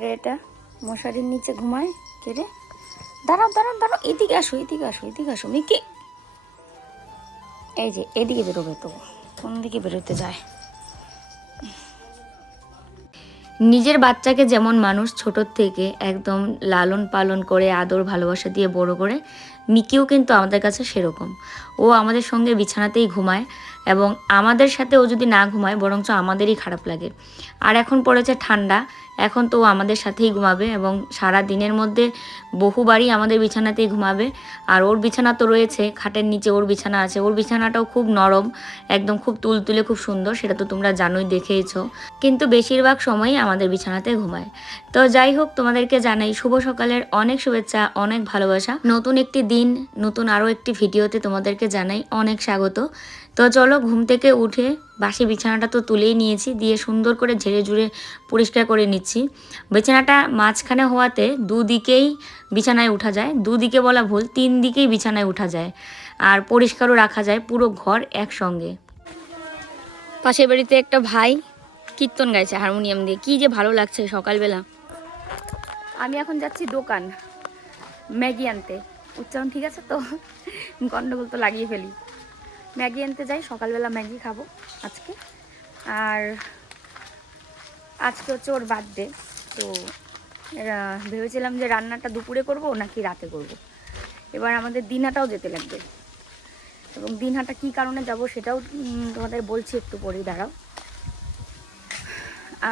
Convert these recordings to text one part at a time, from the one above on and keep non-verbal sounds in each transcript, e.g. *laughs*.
রে এটা মশারির নিচে ঘুমায় কে রে দাঁড়াও দাঁড়াও দাঁড়াও, এদিকে আসো এদিকে আসো এদিকে আসো, মিকি। এই যে, এদিকে বেরোবে তো, কোন দিকে বেরোতে যায়? নিজের বাচ্চাকে যেমন মানুষ ছোটোর থেকে একদম লালন পালন করে, আদর, ভালোবাসা দিয়ে বড় করে, মিকিও কিন্তু আমাদের কাছে সেরকম। ও আমাদের সঙ্গে বিছানাতেই ঘুমায় এবং আমাদের সাথে ও যদি না ঘুমায়, বরঞ্চ আমাদেরই খারাপ লাগে। আর এখন পড়েছে ঠান্ডা, এখন তো আমাদের সাথেই ঘুমাবে এবং সারা দিনের মধ্যে বহুবারই আমাদের বিছানাতেই ঘুমাবে। আর ওর বিছানা তো রয়েছে, খাটের নিচে ওর বিছানা আছে। ওর বিছানাটাও খুব নরম, একদম খুব তুলতুলে, খুব সুন্দর, সেটা তো তোমরা জানোই, দেখেইছ। কিন্তু বেশিরভাগ সময়ই আমাদের বিছানাতে ঘুমায়। তো যাই হোক, তোমাদেরকে জানাই, শুভ সকালের অনেক শুভেচ্ছা, অনেক ভালোবাসা। নতুন একটি দিন, নতুন আরও একটি ভিডিওতে তোমাদেরকে জানাই অনেক স্বাগত। তো চলো ঘুম থেকে উঠে বাসি বিছানাটা তো তুলেই নিয়েছি, দিয়ে সুন্দর করে ঝেড়ে ঝুড়ে পরিষ্কার করে নিচ্ছি। বিছানাটা মাঝখানে হওয়াতে দুদিকেই বিছানায় উঠা যায়, দুদিকে বলা ভুল, তিন দিকেই বিছানায় উঠা যায়। আর পরিষ্কারও রাখা যায়, পুরো ঘর একসঙ্গে। পাশের বাড়িতে একটা ভাই কীর্তন গাইছে হারমোনিয়াম দিয়ে, কী যে ভালো লাগছে সকালবেলা। আমি এখন যাচ্ছি দোকান, ম্যাগি আনতে। উচ্চারণ ঠিক আছে তো? গন্ডগোল তো লাগিয়ে ফেলি। ম্যাগি আনতে যাই, সকালবেলা ম্যাগি খাব আজকে। আর আজকে হচ্ছে ওর বার্থডে তো ভেবেছিলাম যে রান্নাটা দুপুরে করব নাকি রাতে করব। এবার আমাদের দিনহাটাও যেতে লাগবে। এবং দিনহাটা কী কারণে যাব সেটাও তোমাদের বলছি একটু পরেই, দাঁড়াও।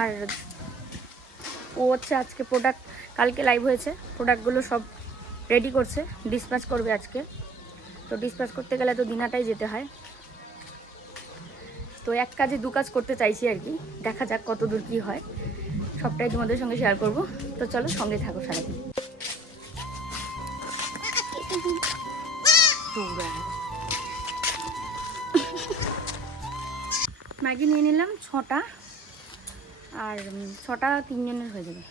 আর ও হচ্ছে আজকে প্রোডাক্ট কালকে লাইভ হয়েছে। প্রোডাক্টগুলো সব রেডি করছে ডিসপ্যাচ করবে আজকে। তো ডিসপ্যাচ করতে গেলে তো দিনাটাই যেতে হয়। তো এক কাজে দু কাজ করতে চাইছি আর কি, দেখা যাক কত দূর কী হয়। সবটাই তোমাদের সঙ্গে শেয়ার করব। তো চলো সঙ্গে থাকো সারাদিন। ম্যাগি নিয়ে নিলাম ছটা, আর ছটা তিনজনের হয়ে যাবে।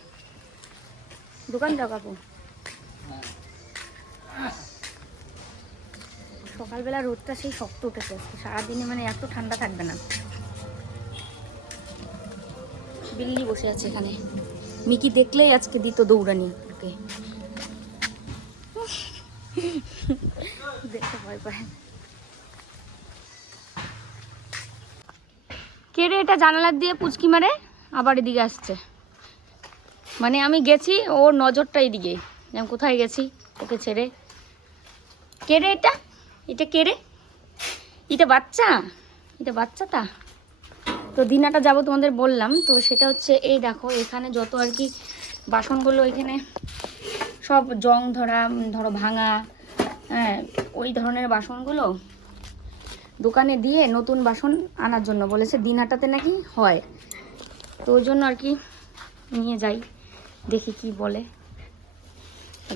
দোকান যাও কাকু। সকালবেলা রোদটা সেই শক্ত উঠেছে আজকে সারাদিনে মানে এত ঠান্ডা থাকবে না। বিল্লি বসে আছে এখানে। মিকি দেখলেই আজকে দিত দৌড়ানি ওকে। দেখতে ভয় পায়। কে রে এটা জানালার দিয়ে পুচকি মারে? আবার এদিকে আসছে। মানে আমি গেছি ওর নজরটা এদিকে। কোথায় গেছি ওকে ছেড়ে। কে রে এটা? এটা কে রে? এটা বাচ্চা? এটা বাচ্চাটা? তো দিনাটা যাব তোমাদের বললাম, তো সেটা হচ্ছে এই দেখো, এখানে যত আর কি বাসনগুলো এখানে সব জং ধরা ধরো ভাঙা হ্যাঁ ওই ধরনের বাসনগুলো দোকানে দিয়ে নতুন বাসন আনার জন্য বলেছে দিনহাটাতে নাকি হয়। তো ওই জন্য আর কি নিয়ে যাই, দেখি কি বলে।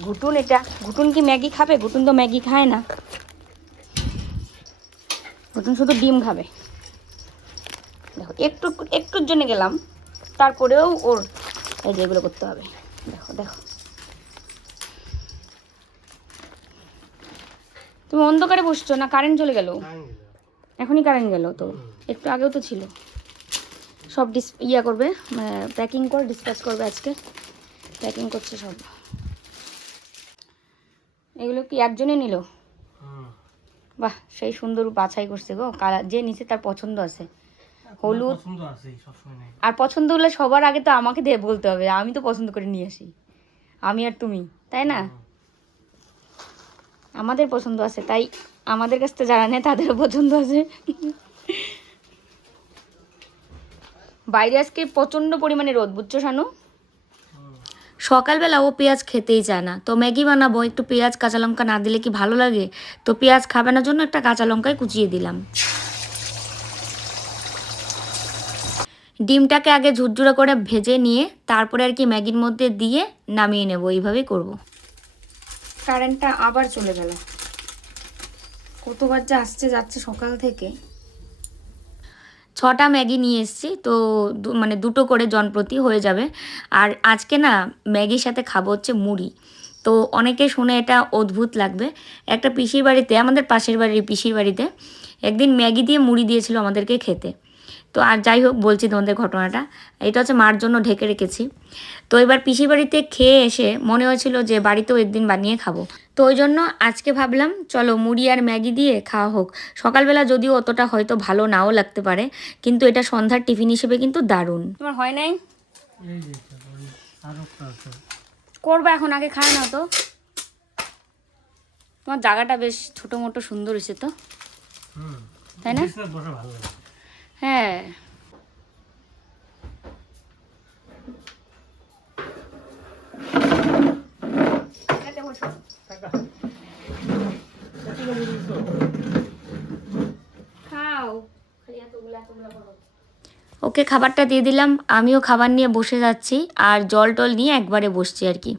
ঘুটুন এটা, ঘুটুন কি ম্যাগি খাবে? ঘুটুন তো ম্যাগি খায় না। ঘুটুন শুধু ডিম খাবে। দেখো একটু একটুর জন্য গেলাম তারপরেও ওর এই যে এগুলো করতে হবে। দেখো দেখো। তুমি অন্ধকারে বসছো না কারেন্ট চলে গেল? এখনই কারেন্ট গেল তো? একটু আগেও তো ছিল। সব ডিস ইয়া করবে প্যাকিং করে ডিসপ্যাচ করবে আজকে। প্যাকিং করছে সব। এগুলো কি একজনে নিল? বাহ সেই সুন্দর বাছাই করছে গো। কালার যে নিচে তার পছন্দ আছে। হলুদ। আর পছন্দ হলে সবার আগে তো আমাকে দিয়ে বলতে হবে আমি তো পছন্দ করে নিয়ে আসি। আমি আর তুমি তাই না? আমাদের পছন্দ আছে তাই আমাদের কাছ থেকে যারা নেয় তাদেরও পছন্দ আছে। বাইরে আজকে প্রচণ্ড পরিমাণে রোদ বুঝছ শানু? সকালবেলা ও পেঁয়াজ খেতেই চায় না। তো ম্যাগি বানাবো, একটু পেঁয়াজ, কাঁচা লঙ্কা না দিলে কি ভালো লাগে? তো পেঁয়াজ খাবে না জন্য একটা কাঁচা লঙ্কায় কুচিয়ে দিলাম। ডিমটাকে আগে ঝুরঝুরে করে ভেজে নিয়ে তারপরে আর কি ম্যাগির মধ্যে দিয়ে নামিয়ে নেব, এইভাবেই করব। কারেন্টটা আবার চলে গেল। কতবার যে আসছে যাচ্ছে সকাল থেকে। ছটা ম্যাগি নিয়ে এসেছি, তো মানে দুটো করে জনপ্রতি হয়ে যাবে। আর আজকে না ম্যাগির সাথে খাব হচ্ছে মুড়ি। তো অনেকে শুনে এটা অদ্ভুত লাগবে। একটা পিসির বাড়িতে, আমাদের পাশের বাড়ির পিসির বাড়িতে, একদিন ম্যাগি দিয়ে মুড়ি দিয়েছিল আমাদেরকে খেতে। তো আর যাই হোক বলছি তোমাদের ঘটনাটা। এটা হচ্ছে মার জন্য ঢেকে রেখেছি। তো এবার পিসি বাড়িতে খেয়ে এসে মনে হয়েছিল যে বাড়িতেও একদিন বানিয়ে খাব। তো ওই জন্য আজকে ভাবলাম চলো মুড়ি আর ম্যাগি দিয়ে খাওয়া হোক। সকালবেলা যদিও অতটা হয়তো ভালো নাও লাগতে পারে কিন্তু এটা সন্ধ্যার টিফিন হিসেবে কিন্তু দারুণ। তোমার হয় নাই? করবে এখন আগে খায় না তো। তোমার জায়গাটা বেশ ছোটো মোটো সুন্দর হয়েছে তো। তাই না বিছনায় বসে ভালো লাগে হ্যাঁ ওকে খাবারটা দিয়ে দিলাম, আমিও খাবার নিয়ে বসে যাচ্ছি, আর জল টল নিয়ে একবারে বসছি আর কি।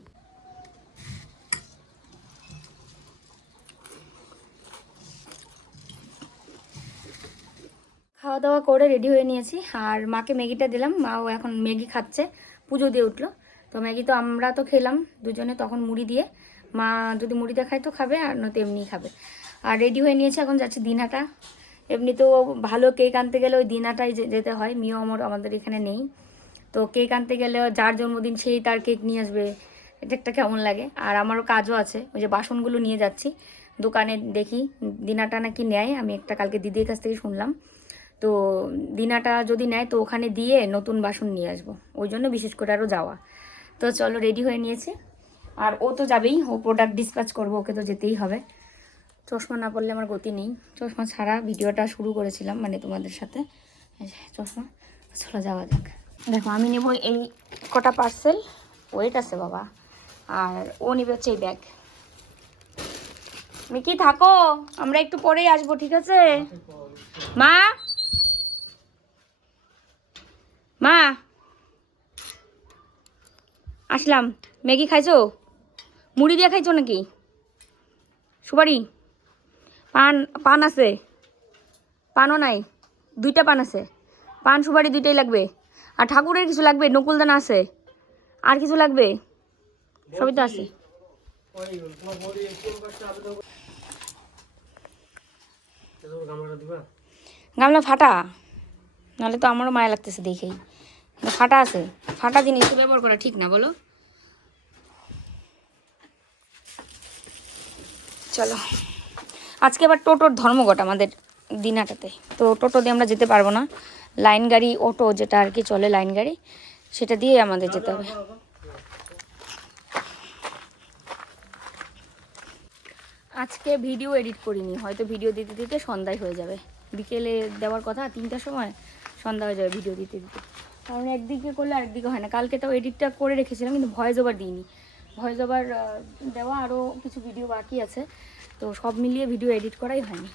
খাওয়া দাওয়া করে রেডি হয়ে নিয়েছি, আর মাকে ম্যাগিটা দিলাম, মাও এখন ম্যাগি খাচ্ছে, পুজো দিয়ে উঠল। তো ম্যাগি তো আমরা তো খেলাম দুজনে তখন মুড়ি দিয়ে, মা যদি মুড়িটা খায় তো খাবে আর নয়তো এমনিই খাবে। আর রেডি হয়ে নিয়েছে, এখন যাচ্ছে দিনহাটা। এমনিতেও ভালো কেক আনতে গেলে ওই দিনহাটাই যে- যেতে হয়। মিও আমার আমাদের এখানে নেই। তো কেক আনতে গেলে যার জন্মদিন সেই তার কেক নিয়ে আসবে। এটা একটা কেমন লাগে? আর আমারও কাজও আছে। ওই যে বাসনগুলো নিয়ে যাচ্ছি। দোকানে দেখি, দিনাটা নাকি নেয়। আমি একটা কালকে দিদির কাছ থেকে শুনলাম। তো দিনাটা যদি নেয়, তো ওখানে দিয়ে নতুন বাসন নিয়ে আসব। ওই জন্য বিশেষ করে আরও যাওয়া। তো চলো রেডি হয়ে নিয়েছি। আর ও তো যাবেই। ও প্রোডাক্ট ডিসপ্যাচ করব। ওকে তো যেতেই হবে। চশমা না পড়লে আমার গতি নেই। চশমা ছাড়া ভিডিওটা শুরু করেছিলাম মানে তোমাদের সাথে। চশমা, চলে যাওয়া যাক। দেখো, আমি নেব এই কটা পার্সেল ওয়েট আছে বাবা। আর ও নেবে হচ্ছে এই ব্যাগ মিকি, থাকো। আমরা একটু পরেই আসব, ঠিক আছে? মা? মা? আসলাম। ম্যাগি খাইছো? মুড়ি দিয়ে খাইছো নাকি? সুপারি? পান পান আছে। পানও নাই। দুইটা পান আছে। পান সুপারি দুইটাই লাগবে। আর ঠাকুরের কিছু লাগবে, নকুলদানা আছে। আর কিছু লাগবে? সবই তো আছে। গামলা ফাটা। নাহলে তো আমারও মায়া লাগতেছে দেখেই। ফাটা আছে। ফাটা জিনিস ব্যবহার করা ঠিক না, বলো? চলো। আজকে আবার টোটোর ধর্মঘট আমাদের দিনাটাতে তো টোটো দিয়ে আমরা যেতে পারব না। লাইন গাড়ি, অটো যেটা আর কি চলে লাইন গাড়ি, সেটা দিয়ে আমাদের যেতে হবে। আজকে ভিডিও এডিট করিনি, হয়তো ভিডিও দিতে দিতে সন্ধ্যায় হয়ে যাবে। বিকেলে দেওয়ার কথা, তিনটার সময় সন্ধ্যা হয়ে যাবে ভিডিও দিতে দিতে। কারণ একদিকে করলে আরেকদিকে হয় না। কালকে তাও এডিটটা করে রেখেছিলাম, কিন্তু ভয়েস ওভার দিইনি। ভয়েস ওভার দেওয়া আরও কিছু ভিডিও বাকি আছে। তো সব মিলিয়ে ভিডিও এডিট করাই হয়নি।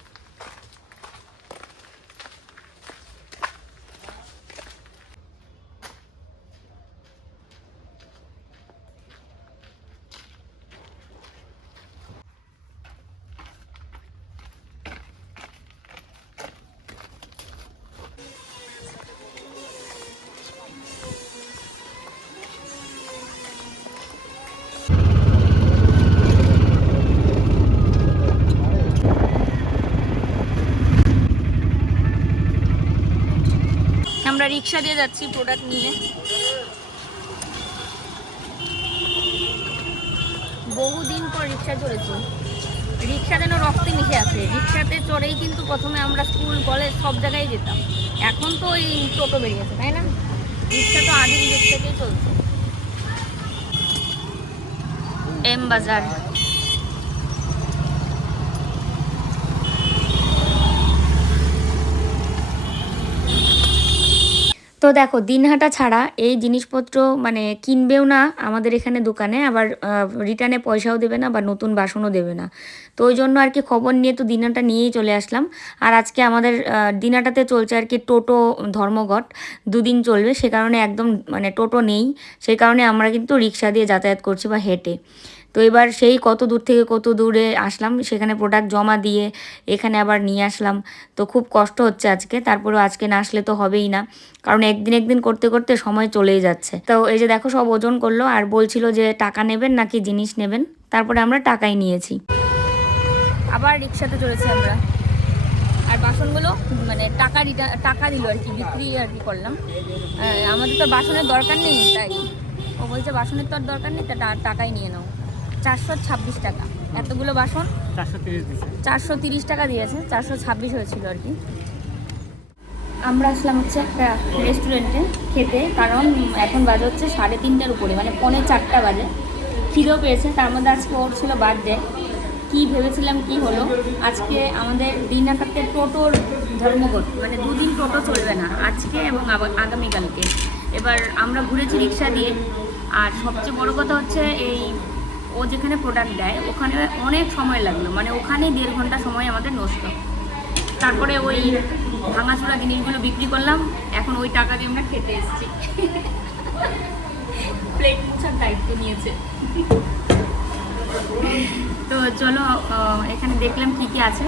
আমরা রিক্সা দিয়ে যাচ্ছি প্রোডাক্ট নিয়ে। বহুদিন পর রিক্সা চড়েছি। রিক্সা যেন রক্তে মিশে আছে। রিক্সাতে চড়েই কিন্তু প্রথমে আমরা স্কুল, কলেজ সব জায়গায় যেতাম। এখন তো ওই টোটো বেরিয়েছে তাই না? রিক্সা তো আদিম যুগ থেকেই চলছে। এম বাজার। তো দেখো, দিনহাটা ছাড়া এই জিনিসপত্র মানে কিনবেও না আমাদের এখানে দোকানে, আবার রিটার্নে পয়সাও দেবে না বা নতুন বাসনও দেবে না। তো ওই জন্য আর কি খবর নিয়ে তো দিনহাটা নিয়েই চলে আসলাম। আর আজকে আমাদের দিনহাটাতে চলছে আর কি টোটো ধর্মঘট, দুদিন চলবে। সে কারণে একদম মানে টোটো নেই। সেই কারণে আমরা কিন্তু রিক্সা দিয়ে যাতায়াত করছি বা হেঁটে। তো এবার সেই কত দূর থেকে কত দূরে আসলাম, সেখানে প্রোডাক্ট জমা দিয়ে এখানে আবার নিয়ে আসলাম। তো খুব কষ্ট হচ্ছে আজকে, তারপরেও আজকে না আসলে তো হবেই না, কারণ একদিন একদিন করতে করতে সময় চলেই যাচ্ছে। তো এই যে দেখো সব ওজন করল, আর বলছিল যে টাকা নেবেন নাকি জিনিস নেবেন, তারপরে আমরা টাকাই নিয়েছি। আবার রিক্সাতে চলেছি আমরা। আর বাসনগুলো মানে টাকা টাকা দিল আর কি, বিক্রি আর কি করলাম। আমাদের তো বাসনের দরকার নেই, তাই। ও বলছে বাসনের তো আর দরকার নেই, তা টাকাই নিয়ে নাও। চারশো ছাব্বিশ টাকা। এতগুলো বাসন চারশো তিরিশ টাকা দিয়েছে চারশো ছাব্বিশ হয়েছিল আর কি। আমরা আসলাম হচ্ছে একটা রেস্টুরেন্টে খেতে কারণ এখন বাজে হচ্ছে সাড়ে তিনটার উপরে মানে পৌনে চারটা বাজে। খিদেও পেয়েছে তার মধ্যে আজকে ওর ছিল বার্থডে কি ভেবেছিলাম কি হলো? আজকে আমাদের দিনাটাতে টোটোর ধর্মঘট মানে দুদিন টোটো চলবে না আজকে এবং আগামীকালকে। এবার আমরা ঘুরেছি রিক্সা দিয়ে আর সবচেয়ে বড় কথা হচ্ছে এই ও যেখানে প্রোডাক্ট দেয়, ওখানে অনেক সময় লাগল। মানে ওখানে দেড় ঘণ্টা সময় আমাদের নষ্ট। তারপরে ওই ভাঙাচোরা জিনিসগুলো বিক্রি করলাম, এখন ওই টাকা দিয়ে আমরা খেতে এসেছি। প্লেট মুছার দায়িত্ব নিয়েছে। তো চলো এখানে দেখলাম কি কি আছে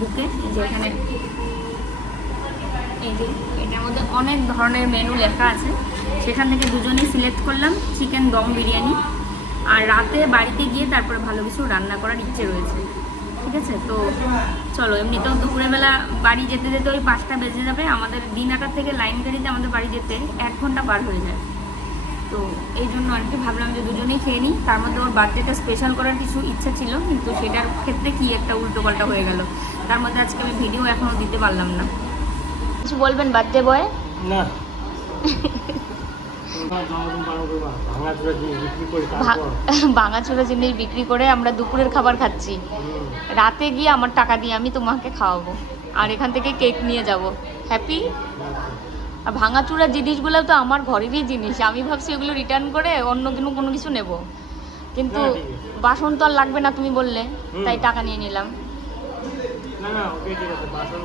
বুকে যে এখানে এই যে, এটার মধ্যে অনেক ধরনের মেনু লেখা আছে। সেখান থেকে দুজনেই সিলেক্ট করলাম চিকেন দম বিরিয়ানি। আর রাতে বাড়িতে গিয়ে তারপরে ভালো কিছু রান্না করার ইচ্ছে রয়েছে। ঠিক আছে? তো চলো এমনিতেও দুপুরবেলা বাড়ি যেতে যেতে ওই পাঁচটা বেজে যাবে। আমাদের দিন দিনাটার থেকে লাইন গাড়িতে আমাদের বাড়ি যেতে এক ঘণ্টা পার হয়ে যায়। তো এই জন্য আর কি ভাবলাম যে দুজনেই খেয়ে নিই। তার মধ্যে ওর বার্থডেটা স্পেশাল করার কিছু ইচ্ছা ছিল কিন্তু সেটার ক্ষেত্রে কি একটা উল্টো পাল্টা হয়ে গেল। তার মধ্যে আজকে আমি ভিডিও এখনও দিতে পারলাম না। কিছু বলবেন বার্থডে বয়? না। *laughs* ভাঙাচোরা জিনিস বিক্রি করে আমরা দুপুরের খাবার খাচ্ছি। রাতে গিয়ে আমার টাকা দিয়ে আমি তোমাকে খাওয়াবো। আর এখান থেকে কেক নিয়ে যাব। হ্যাপি আর ভাঙাচুরা জিনিসগুলো তো আমার ঘরেরই জিনিস। আমি ভাবছি এগুলো রিটার্ন করে অন্য কোনো কোনো কিছু নেব। কিন্তু। বাসন তো আর লাগবে না তুমি বললে। তাই টাকা নিয়ে নিলাম। না না ওকে ঠিক আছে। বাসন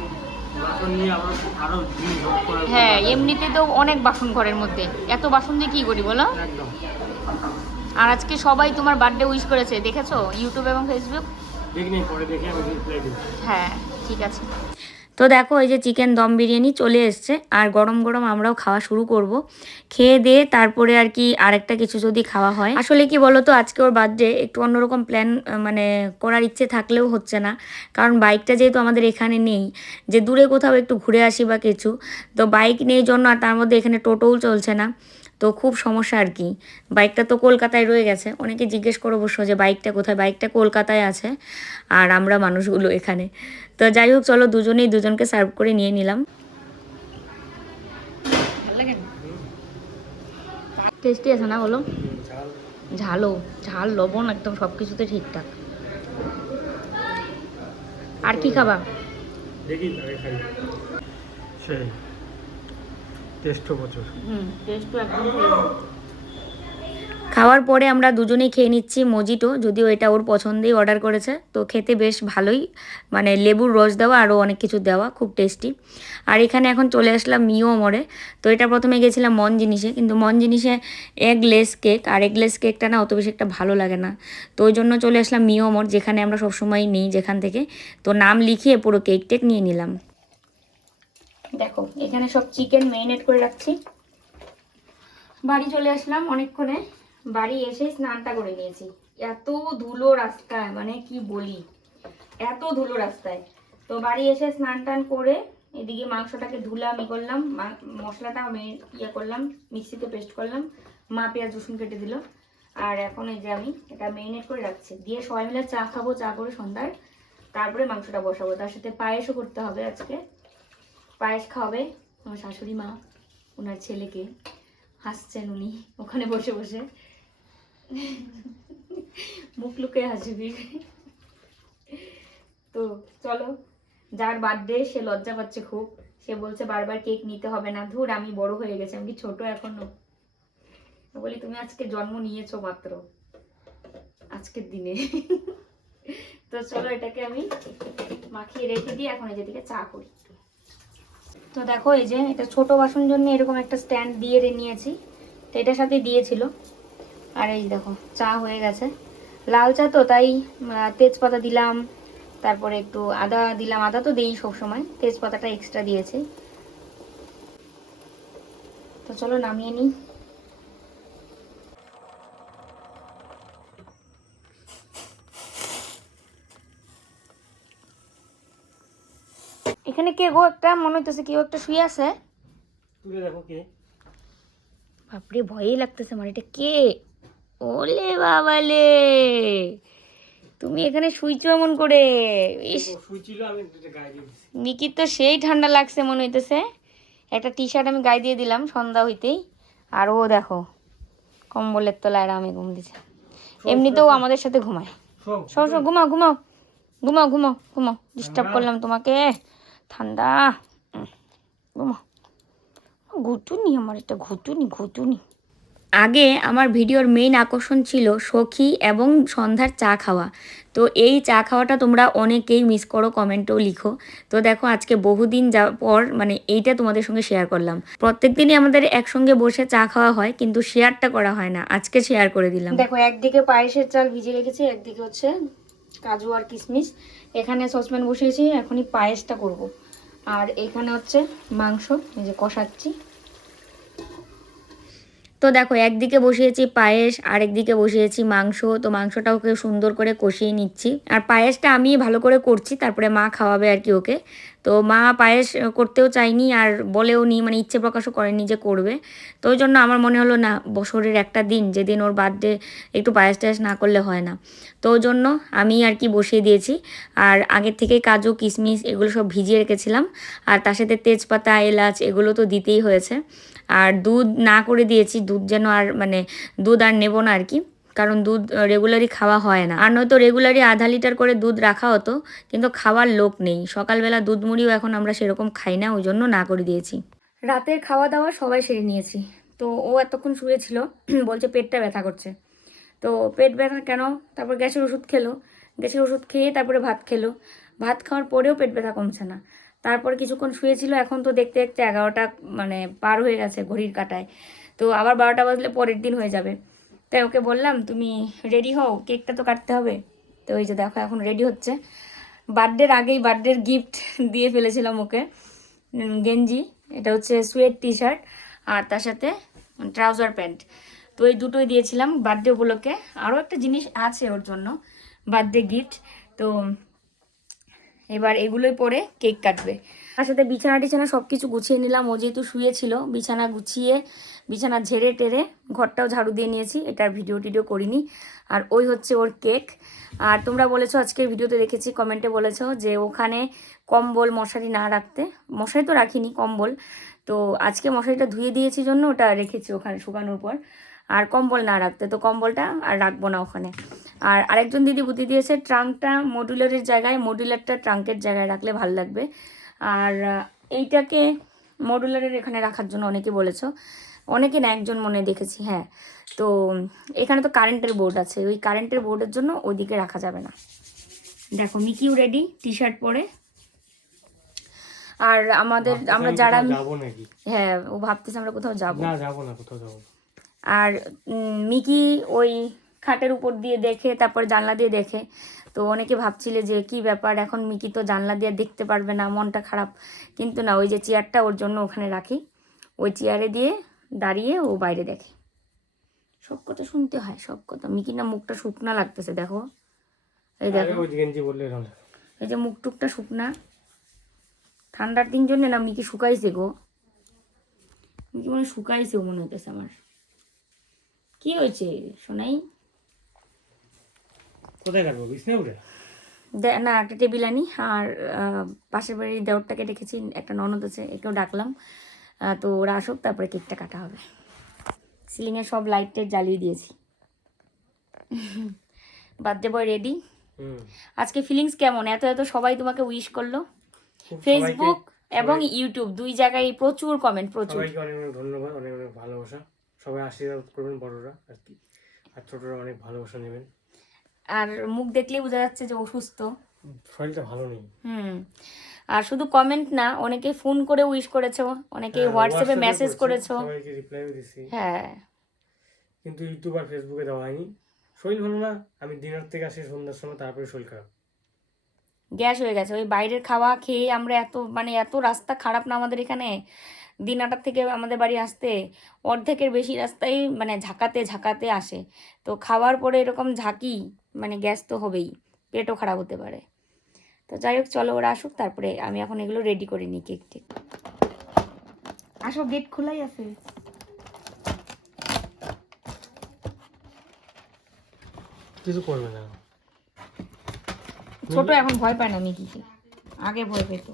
হ্যাঁ এমনিতে তো অনেক বাসন ঘরের মধ্যে। এত বাসন দিয়ে কি করি বলো? আর আজকে সবাই তোমার বার্থডে উইশ করেছে দেখেছ? ইউটিউব এবং ফেসবুক হ্যাঁ ঠিক আছে। তো দেখো, এই যে চিকেন দম বিরিয়ানি চলে এসছে। আর গরম গরম আমরাও খাওয়া শুরু করব। খেয়ে দিয়ে তারপরে আর কি আরেকটা কিছু যদি খাওয়া হয়। আসলে কি বলো তো আজকে ওর বার্থডে একটু অন্যরকম প্ল্যান মানে করার ইচ্ছে থাকলেও হচ্ছে না। কারণ বাইকটা যেহেতু আমাদের এখানে নেই, যে দূরে কোথাও একটু ঘুরে আসি বা কিছু, তো বাইক নেই জন্য আর তার মধ্যে এখানে টোটোও চলছে না। তো খুব সমস্যা আর কি। বাইকটা তো কলকাতায় রয়ে গেছে। অনেকে জিজ্ঞেস করে অবশ্য যে বাইকটা কোথায়? বাইকটা কলকাতায় আছে আর আমরা মানুষগুলো এখানে। তো যাই হোক চলো দুজনেই দুজনকে সার্ভ করে নিয়ে নিলাম। টেস্টি আছে না বলো? ঝাল ঝালও। ঝাল লবণ একদম সব কিছুতে ঠিকঠাক। আর কি খাবা? দেখি খাই। সেই। টেস্টও প্রচুর। হুম টেস্টও একদম খাওয়ার পরে আমরা দুজনেই খেয়ে নিচ্ছি মজিটো যদিও এটা ওর পছন্দেই অর্ডার করেছে। তো খেতে বেশ ভালোই মানে লেবুর রস দেওয়া আরও অনেক কিছু দেওয়া খুব টেস্টি। আর এখানে এখন চলে আসলাম মিও মরে তো এটা প্রথমে গেছিলাম মন জিনিসে কিন্তু মন জিনিসে এক এগলেস কেক আর এক এগলেস কেকটা না অত বেশি একটা ভালো লাগে না। তো ওই জন্য চলে আসলাম মিও মর যেখানে আমরা সবসময় নিই যেখান থেকে। তো নাম লিখিয়ে পুরো কেক টেক নিয়ে নিলাম। দেখো, এখানে সব চিকেন ম্যারিনেট করে রাখছি। বাড়ি চলে আসলাম অনেকক্ষণে। বাড়ি এসে স্নানটা করে নিয়েছি। এত ধুলো রাস্তায় মানে কি বলি? এত ধুলো রাস্তায়। তো বাড়ি এসে স্নান টান করে এদিকে মাংসটাকে ধুলাম, ই করলাম মশলাটা আমি ইয়ে করলাম, মিক্সিতে পেস্ট করলাম, মা পেঁয়াজ, রসুন কেটে দিল। আর এখন এই যে আমি এটা মেরিনেট করে রাখছি। দিয়ে সবাই মিলে চা খাব, চা করে সন্ধ্যায় তারপরে মাংসটা বসাবো। তার সাথে পায়েসও করতে হবে আজকে। পায়েস খাওয়াবে আমার শাশুড়ি মা, ওনার ছেলেকে। হাসছেন উনি ওখানে বসে বসে। মুখ লুকে হাসবি। তো চলো, যার বার্থডে সে লজ্জা পাচ্ছে খুব। সে বলছে, বারবার কেক নিতে হবে না। ধুর, আমি বড় হয়ে গেছি, আমি কি ছোট এখনও? বলি, তুমি আজকে জন্ম নিয়েছো মাত্র। আজকের দিনে। তো চলো, এটাকে আমি মাখিয়ে রেখে দিই এখন যেদিকে চা করি। তো দেখো এই যে, এটা ছোট বাসন জন্য এরকম একটা স্ট্যান্ড দিয়ে নিয়েছি। তো এটার সাথে দিয়েছিল। আর এই দেখো, চা হয়ে গেছে। লাল চা তো, তাই তেজপাতা দিলাম। তারপরে একটু আদা দিলাম। আদা তো দেই সবসময়, তেজপাতাটা এক্সট্রা দিয়েছি। তো চলো নামিয়ে নিই। কে গো একটা মনে হইতেছে কেউ একটা শুয়ে আছে। তুলে দেখো কে। বাপরে ভয়ই লাগতেছে আমার এটা কে? ওলে বাবালে! তুমি এখানে শুইছো এমন করে। মিকির তো সেই ঠান্ডা লাগছে মনে হইতেছে। একটা টি শার্ট আমি গায়ে দিয়ে দিলাম সন্ধ্যা হইতেই। আর ও দেখো কম্বলের তলায় আমি ঘুম দিছে। এমনিতেও আমাদের সাথে ঘুমায়। সব সব সব ঘুমাও ঘুমাও ঘুমাও ঘুমাও ঘুমাও। ডিস্টার্ব করলাম তোমাকে। ঠান্ডা। ঘুমাও ঘুটুনি আমার এটা ঘুটুনি ঘুটুনি। আগে আমার ভিডিওর মেইন আকর্ষণ ছিল সখী এবং সন্ধ্যার চা খাওয়া। তো এই চা খাওয়াটা তোমরা অনেকেই মিস করো কমেন্টেও লিখো। তো দেখো আজকে বহুদিন যা পর মানে এইটা তোমাদের সঙ্গে শেয়ার করলাম। প্রত্যেক দিনই আমাদের একসঙ্গে বসে চা খাওয়া হয় কিন্তু শেয়ারটা করা হয় না। আজকে শেয়ার করে দিলাম। দেখো একদিকে পায়েসের চাল ভিজে রেখেছি একদিকে হচ্ছে কাজু আর কিশমিশ। এখানে সসপ্যান বসিয়েছি এখনই পায়েসটা করব। আর এখানে হচ্ছে মাংস, এই যে কষাচ্ছি। তো দেখো, একদিকে বসিয়েছি পায়েস আর একদিকে বসিয়েছি মাংস। তো মাংসটা ওকে সুন্দর করে কষিয়ে নিচ্ছি। আর পায়েসটা আমি ভালো করে করছি, তারপরে মা খাওয়াবে আর কি ওকে। তো মা পায়েস করতেও চাইনি আর বলেও নি মানে ইচ্ছে প্রকাশও করেনি যে করবে। তো ওই জন্য আমার মনে হলো, না, বছরের একটা দিন, যেদিন ওর বার্থডে একটু পায়েস টায়েস না করলে হয় না। তো ওই জন্য আমি আর কি বসিয়ে দিয়েছি। আর আগের থেকে কাজু কিশমিশ এগুলো সব ভিজিয়ে রেখেছিলাম। আর তার সাথে তেজপাতা, এলাচ এগুলো তো দিতেই হয়েছে। আর দুধ না করে দিয়েছি, দুধ যেন আর মানে দুধ আর নেব না আর কি। কারণ দুধ রেগুলারই খাওয়া হয় না। আর নয়তো রেগুলারই আধা লিটার করে দুধ রাখা হতো, কিন্তু খাওয়ার লোক নেই। সকালবেলা দুধ মুড়িও এখন আমরা সেরকম খাই না ওই জন্য না করে দিয়েছি। রাতের খাওয়া দাওয়া সবাই সেরে নিয়েছি। তো ও এতক্ষণ শুয়েছিল *clears throat* বলছে পেটটা ব্যথা করছে। তো পেট ব্যথা কেন? তারপর গ্যাসের ওষুধ খেলো। গ্যাসের ওষুধ খেয়ে তারপরে ভাত খেলো। ভাত খাওয়ার পরেও পেট ব্যথা কমছে না। তারপর কিছুক্ষণ শুয়েছিল এখন তো দেখতে দেখতে এগারোটা মানে পার হয়ে গেছে ঘড়ির কাটায়। তো আবার বারোটা বাজলে পরের দিন হয়ে যাবে। তাই ওকে বললাম, তুমি রেডি হও? কেকটা তো কাটতে হবে। তো ওই যে দেখো, এখন রেডি হচ্ছে। বার্থডের আগেই বার্থডের গিফট দিয়ে ফেলেছিলাম ওকে। গেঞ্জি, এটা হচ্ছে সুয়েট টি শার্ট আর তার সাথে ট্রাউজার প্যান্ট তো এই দুটোই দিয়েছিলাম বার্থডে উপলক্ষে। আরও একটা জিনিস আছে ওর জন্য বার্থডে গিফট তো এবার এগুলোই পরে কেক কাটবে। তার সাথে বিছানা টিছানা সব কিছু গুছিয়ে নিলাম। ও যেহেতু শুয়েছিল, বিছানা গুছিয়ে, বিছানা ঝেড়ে টেরে ঘরটাও ঝাড়ু দিয়ে নিয়েছি। এটার ভিডিও টিডিও করিনি। আর ওই হচ্ছে ওর কেক। আর তোমরা বলেছ, আজকের ভিডিওতে দেখেছি, কমেন্টে বলেছ যে ওখানে কম্বল, মশারি না রাখতে। মশারি তো রাখিনি, কম্বল। তো আজকে মশারিটা ধুয়ে দিয়েছি জন্য ওটা রেখেছি ওখানে শুকানোর পর। আর কম্বল না রাখতে, তো কম্বলটা আর রাখব না ওখানে। আর আরেকজন দিদি বুদ্ধি দিয়েছে, ট্রাঙ্কটা মডুলারের জায়গায়, মডুলারটা ট্রাঙ্কের জায়গায় রাখলে ভালো লাগবে। আর এইটাকে মডুলারের এখানে রাখার জন্য অনেকে বলেছ। অনেকে না একজন মনে দেখেছি হ্যাঁ। তো এখানে তো কারেন্টের বোর্ড আছে ওই কারেন্টের বোর্ডের জন্য ওইদিকে রাখা যাবে না। দেখো মিকিও রেডি টি শার্ট পরে? আর আমাদের আমরা যারা হ্যাঁ ও ভাবতেছে আমরা কোথাও যাব। না যাব না কোথাও যাব আর মিকি ওই খাটের উপর দিয়ে দেখে তারপর জানলা দিয়ে দেখে। তো অনেকে ভাবছিলে যে কি ব্যাপার এখন মিকি তো জানলা দিয়ে দেখতে পারবে না মনটা খারাপ। কিন্তু না ওই যে চেয়ারটা ওর জন্য ওখানে রাখি। ওই চেয়ারে দিয়ে দাঁড়িয়ে ও বাইরে দেখে। সব কথা শুনতে হয় সব কথা। মিকি না মুখটা শুকনা লাগতেছে দেখো। এই দেখো। এই যে মুখ টুকটা শুকনা। ঠান্ডার দিন জন্য না মিকি শুকাইছে গো। মিকি মনে শুকাইছে মনে হইতেছে আমার। কি হয়েছে শোনাই কোথায় কাটবো দে- না একটা টেবিল আনি আর পাশের বাড়ির দেওরটাকে রেখেছি একটা ননদ আছে একেও ডাকলাম। তো ওরা আসুক তারপরে কেকটা কাটা হবে। সিলিংয়ে সব লাইট টাইট জ্বালিয়ে দিয়েছি। Birthday boy ready? আজকে ফিলিংস কেমন? এত এত সবাই তোমাকে উইশ করল। ফেসবুক এবং ইউটিউব দুই জায়গায় প্রচুর কমেন্ট প্রচুর। অনেক অনেক ধন্যবাদ অনেক অনেক ভালোবাসা। সবাই আশীর্বাদ করবেন বড়রা আর কি। আর ছোটরা অনেক ভালোবাসা নেবেন। আর মুখ দেখলেই বোঝা যাচ্ছে যে অসুস্থ শরীরটা ভালো নেই। হুম। আর শুধু কমেন্ট না অনেকে ফোন করে উইশ করেছ অনেকে হ্যাঁ, হোয়াটসঅ্যাপে মেসেজ করেছ হ্যাঁ। কিন্তু ইউটিউব আর ফেসবুকে দেওয়া হয়নি। শরীর ভালো না আমি দিনের থেকে আসি সন্ধ্যার সময় তারপরে শরীর খারাপ। গ্যাস হয়ে গেছে। ওই বাইরের খাওয়া খেয়ে আমরা এত মানে এত রাস্তা খারাপ না আমাদের এখানে। দিনাটার থেকে আমাদের বাড়ি আসতে অর্ধেকের বেশি রাস্তাই মানে ঝাঁকাতে ঝাঁকাতে আসে। তো খাওয়ার পরে এরকম ঝাঁকি মানে গ্যাস তো হবেই পেটও খারাপ হতে পারে। তো যাই হোক চলো ওরা আসুক তারপরে আমি এখন এগুলো রেডি করে নিই কেক টেক। আসো গেট খোলাই আছে। কিছু করবে না। ছোট এখন ভয় পায় না মিকিকে আগে ভয় পেত।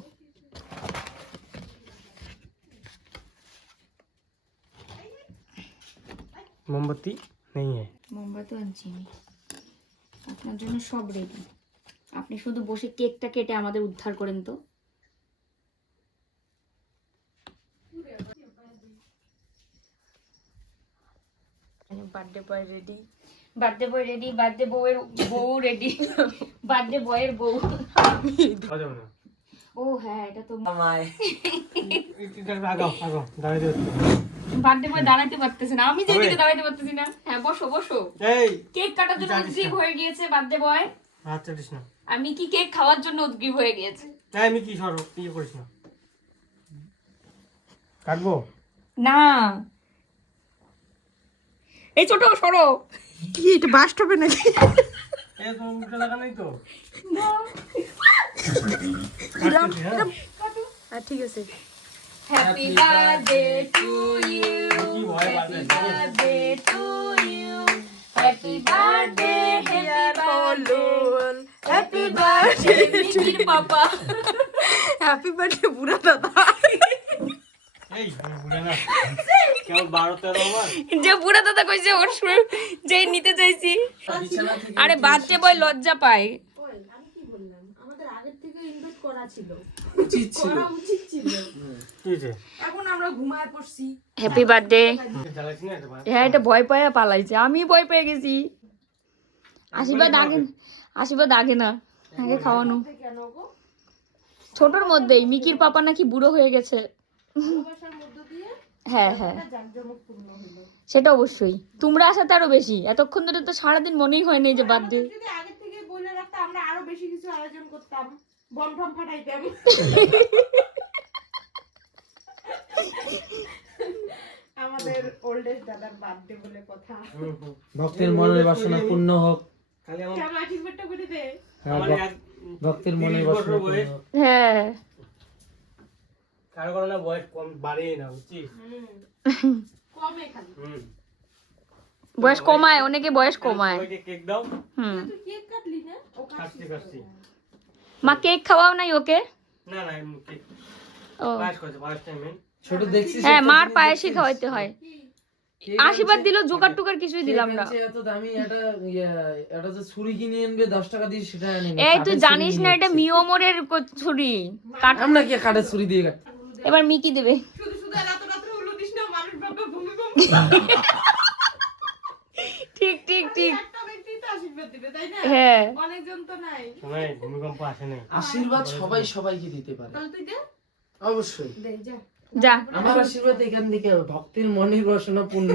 মোমবাতি? নেই হ্যাঁ মোমবাতি আনছি আপনার জন্য সব রেডি আপনি শুধু বসে কেকটা কেটে আমাদের উদ্ধার করেন তো। Birthday boy ready birthday boy ready birthday বউয়ের বউ রেডি বার্থডে বয়ের বউ। ও হ্যাঁ এটা তো আগাও আগাও দাঁড়িয়ে দিও বার্থডে বয় দাঁড়াতে পারতেছে না। আমি যেদিকে দাঁড়াতে পারতেছি না। হ্যাঁ বসো বসো। এই কেক কাটার জন্য উদ্গ্রীব হয়ে গিয়েছে বার্থডে বয়। চাটিস না। আমি কি কেক খাওয়ার জন্য উদ্গ্রীব হয়ে গিয়েছে? তাই আমি কি সরো ইয়ে করিস না। কাটবো? না। এই ছোট সরো। কি এটা বাস্ট হবে নাকি? এ তোমার মুখটা লাগা নাই তো? কাটতেছি? হ্যাঁ? ঠিক আছে। হ্যাপি বার্থডে টু ইউ কি birthday to you happy birthday happy birthday happy birthday মিকির papa happy birthday বুড়া দাদা এই আমি *laughs* না যে বুড়া দাদা কইছে ওর যে নিতে চাইছি। আরে বার্থডে বয় লজ্জা পায় আমাদের আগের থেকে ইনভেস্ট করা ছিল। উচিত ছিল। করা উচিত ছিল। এখন আমরা ঘুমায় পড়ছি। হ্যাপি বার্থডে জ্বালাইছি না এটা ভাই? হ্যাঁ এটা ভয় পায় পালাইছে। আমি ভয় পেয়ে গেছি। আশীর্বাদ আগে আশীর্বাদ আগে না। আগে খাওয়ানো। ছোটর মধ্যেই। মিকির পাপা নাকি বুড়ো হয়ে গেছে। দিয়ে হ্যাঁ হ্যাঁ। সেটা অবশ্যই। তোমরা আসাতে আরও বেশি। এতক্ষণ ধরে তো সারাদিন মনেই হয়নি যে বাদ যদি আগে থেকে বলে রাখতাম আমরা আরও বেশি কিছু আয়োজন করতাম। ফাটাইতাম আমাদের ওল্ডেস্ট দাদার বার্থডে বলে কথা। ভক্তের মনের বাসনা পূর্ণ হোক। খালি আমার কেমন আশীর্বাদটা করে দে। হ্যাঁ, ভক্তের মনের বাসনা পূর্ণ বয়স। হোক। হ্যাঁ। কারও কারও না বয়স কম বাড়েই না বুঝছিস? *laughs* কমে খালি। বয়স কমায় অনেকে বয়স কমায়। কেক দাও। হুম। কেক কাটলি না? ও কাটছি কাটছি। মা কেক খাওয়াও নাই ওকে? না না কেক। ও। ছোট দেখছিস হ্যাঁ মার পায়েসই খাওয়াইতে হয়। আশীর্বাদ দিল টুকার কিছুই দিলাম না। এত দামি একটা ইয়ে, যে ছুরি কিনে আনবে দশ টাকা দিয়ে সেটা আনি এই তুই জানিস না এটা। মিওমরের ছুরি। কি কাঠের ছুরি দিয়ে কাট এবার মিকি দেবে। শুধু শুধু আর এত হলো দিস না মানুষ ভাববে ভূমিকম্প ঠিক ঠিক ঠিক। হ্যাঁ। অনেকজন তো নাই। ভূমিকম্প আসে নাই। আশীর্বাদ সবাই সবাইকে দিতে পারে। তাহলে তুই দে। অবশ্যই। যা। যা। আমার আশীর্বাদ এখান থেকে ভক্তের মনের পূর্ণ।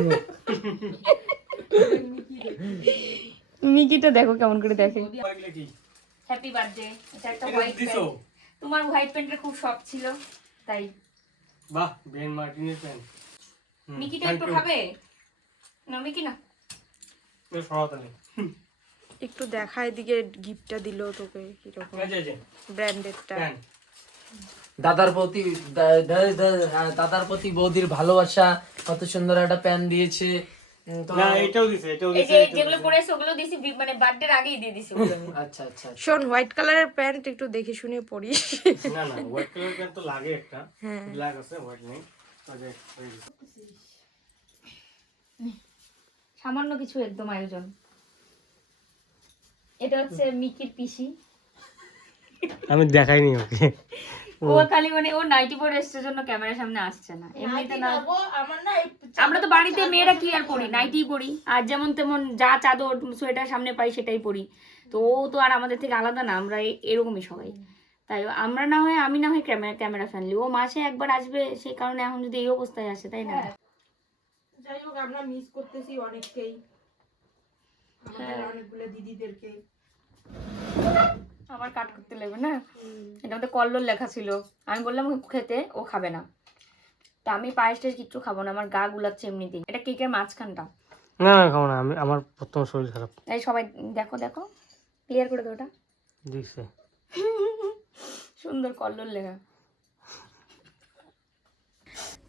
মিকিটা দেখো কেমন করে দেখে। হ্যাপি বার্থডে এটা একটা হোয়াইট দিছো? তোমার হোয়াইট প্যান্টের খুব শখ ছিল তাই। বাহ বেন মার্টিনের প্যান মিকিটা একটু খাবে? না মিকি না। সরাতালি একটু দেখা এদিকে গিফটটা দিল তোকে কীরকম? যে, এই ব্র্যান্ডেডটা দাদার প্রতি দাদার প্রতি বৌদির ভালোবাসা কত সুন্দর একটা প্যান দিয়েছে। উম, তো না এটাও দিছে এটাও এই দিছে যে এটাও যেগুলো দিছে। পরেছে ওগুলো দিছি বি- মানে বার্থডের আগেই দিয়ে দিছি ওগুলো আমি। *laughs* আচ্ছা আচ্ছা শোন হোয়াইট কালারের প্যান্ট একটু দেখে শুনে পরিস না না হোয়াইট কালার প্যান তো লাগে একটা। হ্যাঁ। ব্ল্যাক আছে হোয়াইট নেই। তো যে, এই যে। সামান্য কিছু একদম আয়োজন। এটা হচ্ছে মিকির পিসি। আমি দেখাইনি ওকে। ও। খালি মানে ও নাইটি পরে এসছে জন্য ক্যামেরার সামনে আসছে না। এমনিতে না আমার না আমরা তো বাড়িতে মেয়েরা কি আর পরি। নাইটি পরি। আর যেমন তেমন যা চাদর সোয়েটার সামনে পাই সেটাই পরি। তো ও তো আর আমাদের থেকে আলাদা না আমরা এরকমই সবাই। তাই আমরা না হয় আমি না হয় ক্যামেরা ক্যামেরা ফ্যানলি। ও মাসে একবার আসবে সেই কারণে এখন যদি এই অবস্থায় আসে তাই না? যাই হোক আমরা মিস করতেছি অনেককেই। আমাদের অনেকগুলো দিদিদেরকে। আবার কাট করতে লাগবে না? এটা মধ্যে কল্লোল লেখা ছিল। আমি বললাম খেতে ও খাবে না। তা আমি পায়েস টায়েস কিচ্ছু খাব না আমার গা গুলাচ্ছে এমনিতেই। এটা কেকের মাঝখানটা। না না খাব না। আমি আমার প্রথম শরীর খারাপ। এই সবাই দেখো দেখো। ক্লিয়ার করে দে ওটা। দিছে। সুন্দর কল্লোল লেখা।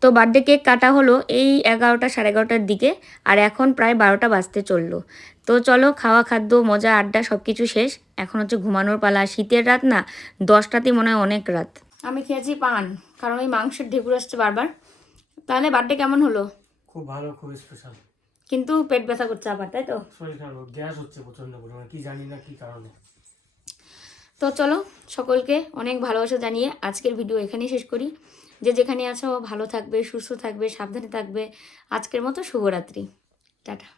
তো বার্থডে কেক কাটা হলো এই এগারোটা সাড়ে এগারোটার দিকে আর এখন প্রায় বারোটা বাজতে চলল। তো চলো খাওয়া খাদ্য মজা আড্ডা সব কিছু শেষ। এখন হচ্ছে ঘুমানোর পালা। শীতের রাত না দশটাতেই মনে হয় অনেক রাত। আমি খেয়েছি পান কারণ ওই মাংসের ঢেকুর আসছে বারবার। তাহলে বার্থডে কেমন হলো? খুব ভালো খুব স্পেশাল কিন্তু পেট ব্যথা করছে আবার তাই তো? শরীর খারাপ গ্যাস হচ্ছে প্রচণ্ড পরিমাণে কি জানি না কি কারণে। তো চলো সকলকে অনেক ভালোবাসা জানিয়ে আজকের ভিডিও এখানেই শেষ করি। যে যেখানে আছো ভালো থাকবে সুস্থ থাকবে সাবধানে থাকবে। আজকের মতো শুভরাত্রি। টাটা।